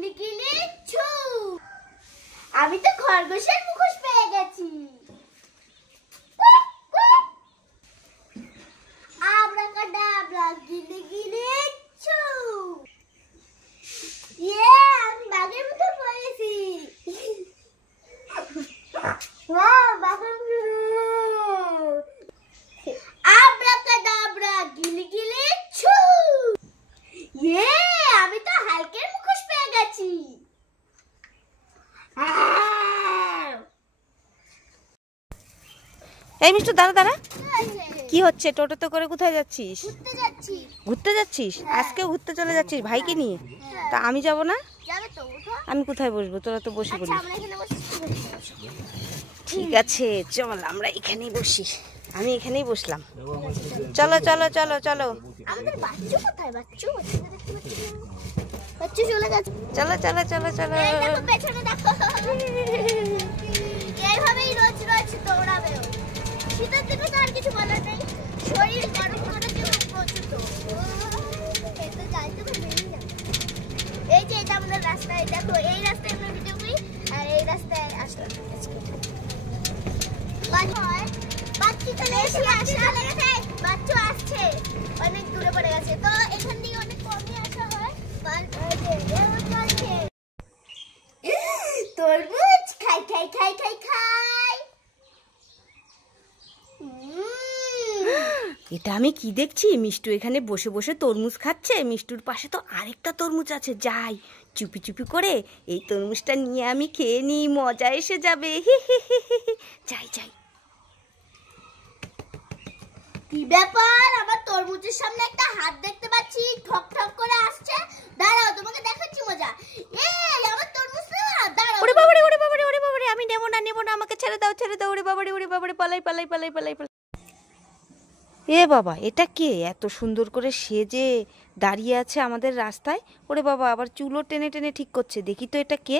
গিলি গিলি ছু। আমি তো খরগোশের মুখোশ পেয়ে গেছি। আব্রাকাডাব্রা গিলি গিলি ছু। ইয়ে, আমি বাঘের মুখে পড়েছি। আব্রাকাডাব্রা গিলি গিলি ছু। ইয়ে, আমি তো হালকের মুখোশ পেয়ে গেছি। এই মিষ্টু দাঁড়া দাঁড়া, কি হচ্ছে? টোটোতে করে কোথায় যাচ্ছিস? ঘুরতে যাচ্ছি। ঘুরতে যাচ্ছিস? আজকেও ঘুরতে চলে যাচ্ছিস ভাইকে নিয়ে? তা আমি যাব না? যাবে তো? আমি কোথায় বসবো? তোরা তো বসে আচ্ছা, পড়িস। আমরা এখানে বসে ঠিক আছে চল, আমরা এখানেই বসি। আমি এখানেই বসলাম। চলো চলো চলো চলো। আমাদের বাচ্চু কোথায়? বাচ্চু বাচ্চু চলে গেছে। চলো চলো চলো চলো। এই দেখো, পেছনে দেখো। এইভাবেই রোজ রোজ দৌড়াবে ও। শীতের দিনে তো আর কিছু বলার নেই, শরীর গরম করার জন্য প্রচুর। এই তো যাইতে পারবেই না। এই যে এটা আমাদের রাস্তায়, দেখো এই রাস্তায় আমরা ভিডিও করি আর এই রাস্তায় আসলাম। বাচ্চু চলে এসে আসা লেগেছে। বাচ্চু আসছে, অনেক দূরে পড়ে গেছে, তো এখান থেকে অনেক কমই আসা হয়। তরমুজ খাই খাই খাই খাই খাই। এটা আমি কি দেখছি? মিষ্টু এখানে বসে বসে তরমুজ খাচ্ছে। মিষ্টুর পাশে তো আরেকটা তরমুজ আছে। যাই চুপি চুপি করে এই তরমুজটা নিয়ে আমি খেয়ে নিই, মজা এসে যাবে। যাই যাই। কি ব্যাপার? আমার তরমুজের সামনে একটা হাত দেখতে পাচ্ছি, ঠক ঠক করে আসছে। দাঁড়াও, তোমাকে দেখাচ্ছি মজা। এই আমার তরমুজ না, দাঁড়াও। ওরে বাবারে ওরে বাবারে ওরে বাবারে, আমি নেব না নেব না, আমাকে ছেড়ে দাও ছেড়ে দাও। ওরে বাবারে পালাই পালাই পালাই পালাই পালাই। এ বাবা, এটা কে এত সুন্দর করে সেজে দাঁড়িয়ে আছে আমাদের রাস্তায়? ওরে বাবা, আবার চুলও টেনে টেনে ঠিক করছে। দেখি তো এটা কে?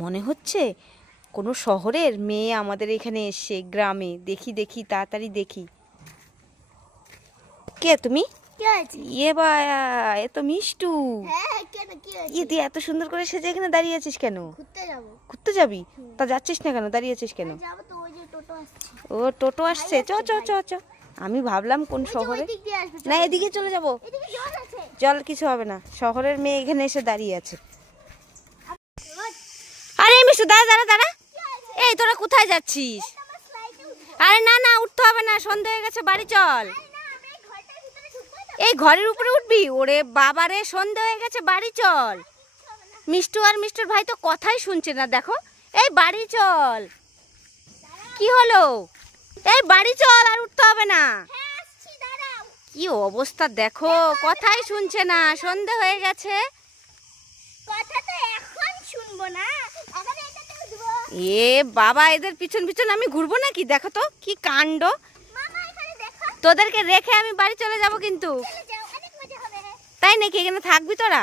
মনে হচ্ছে কোনো শহরের মেয়ে আমাদের এখানে এসছে, গ্রামে। দেখি দেখি তাড়াতাড়ি দেখি। কে তুমি? কি আছে? ইয়ে বা, এ তো মিষ্টু। হ্যাঁ, কেন কি আছে? ইয়ে তুই এত সুন্দর করে সেজে এখানে দাঁড়িয়ে আছিস কেন? ঘুরতে যাব। ঘুরতে যাবি? তা যাচ্ছিস না কেন? দাঁড়িয়ে আছিস কেন? যাব তো, ওই যে টোটো আসছে। ও টোটো আসছে, চ চ চ চ। আমি ভাবলাম কোন শহরে। ওই দিক দিয়ে আসবে। না, এদিকে চলে যাব। এদিকে জল আছে। জল কিছু হবে না, শহরের মেয়ে এখানে এসে দাঁড়িয়ে আছে। আরে মিষ্টু দাঁড়া দাঁড়া দাঁড়া। এই তোরা কোথায় যাচ্ছিস? আমার স্লাইডে উঠবো। আরে না না, উঠতে হবে না, সন্ধ্যা হয়ে গেছে, বাড়ি চল। না, আমরা এই ঘরটার ভিতরে ঢুকবো না। এই ঘরের উপরে উঠবি? ওরে বাবারে, সন্ধ্যা হয়ে গেছে, বাড়ি চল। মিষ্টু আর মিষ্টুর ভাই তো কথাই শুনছে না, দেখো। এই বাড়ি চল। কি হলো? এই বাড়ি চল, আর উঠতে হবে না। হ্যাঁ, আসছি, দাঁড়াও। কি অবস্থা দেখো, কথাই শুনছে না, সন্ধ্যা হয়ে গেছে। কথা তো এখন শুনবো না, এখন এটাতে উঠবো। এ বাবা, এদের পিছন পিছন আমি ঘুরবো নাকি? দেখো তো কি কাণ্ড। মামা এখানে দেখো। তোদেরকে রেখে আমি বাড়ি চলে যাব কিন্তু। চলে যাও, অনেক মজা হবে। তাই নাকি? এখানে থাকবি তোরা?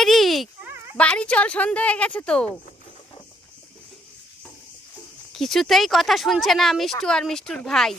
এদিক বাড়ি চল, সন্ধ্যা হয়ে গেছে তো। কিছুতেই কথা শুনছে না মিষ্টু আর মিষ্টুর ভাই।